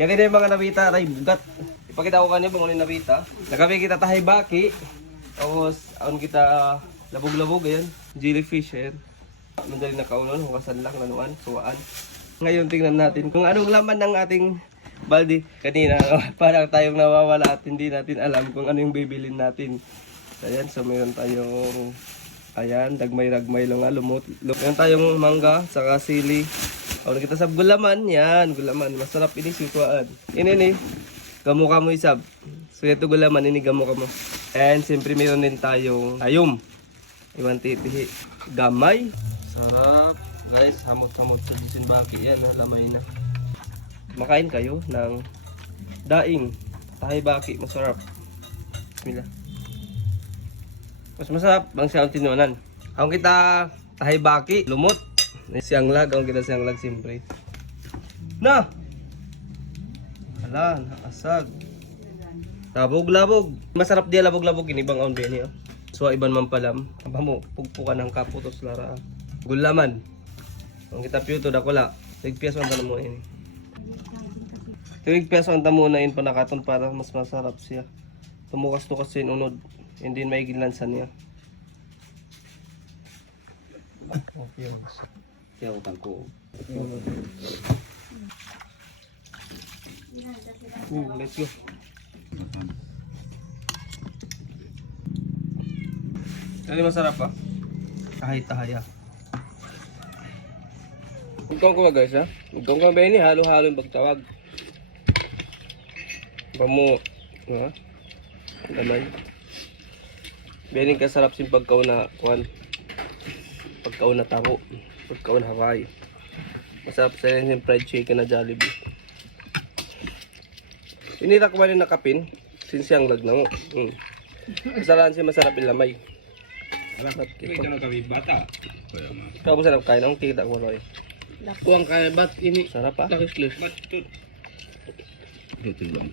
Yan din yung mga nabita, ay bugat. Ipakita ko kanyo bangunin nabita. Nakabi kita tahay baki. Tapos, aon kita labog-labog, ayan. Jellyfish, ayan. Mandali na kaunon, hukasan lang, lanuan, suwaan. Ngayon, tingnan natin kung anong laman ng ating balde. Kanina, parang tayong nawawala at hindi natin alam kung ano yung bibilin natin. Ayan, so meron tayong, ayan, dagmay-ragmay lang nga, lumot. Meron tayong mangga, saka sili. Awan kita sa gulaman, yan, gulaman. Masarap ini suwaan. Ini, gamukha mo isab. So ito gulaman, ini gamukha mo. And siyempre meron din tayong ayom. Iwan titihi. Gamay. Sarap. Guys, hamot-hamot sa disinbaki. Yan, lamay na. Makain kayo ng daing. Tahay baki, masarap. Bismillah. Mas masarap bang siyang tinunan. Ang kita tahay baki, lumot. Siyang lag, ang kita siyang lag siyempre. Na! Hala, nakasag. Labog-labog. Masarap dia labog-labog. Inibang aon ba niyo? So, iban man palam. Aba mo, pugpukan ng kaputos lara. Gulaman. Ang kita piuto, dakula. Tigpias man tanong mo ini. Tigpias man tamo na in panakaton para mas masarap siya. Tumukas to kasi unod. Hindi may ginlansan niya. Okay. Kaya utang ko. Let's go. Ano masarap pa? Kahit-tahaya. Ugtong ko ba guys ha? Ugtong ko ba ini? Halo-halo yung pagtawag. Pamo. Ha? Damay. Bening kasarap sin pagkaw na kuan. Pagkaw na taro. Pagkaw na Hawaii. Masarap sa rin yung fried chicken na Jollibee. Inita ko ba rin nakapin? Sinsiyang lag na mo. Kasalanan siya masarap ilamay. Alam, ikaw na kami bata. Ikaw mo sarap kain. Ang kita ko Roy. Kuwang kaya bat ini. Sarap ha? Lakis-lis. Bat ito. Ito lang.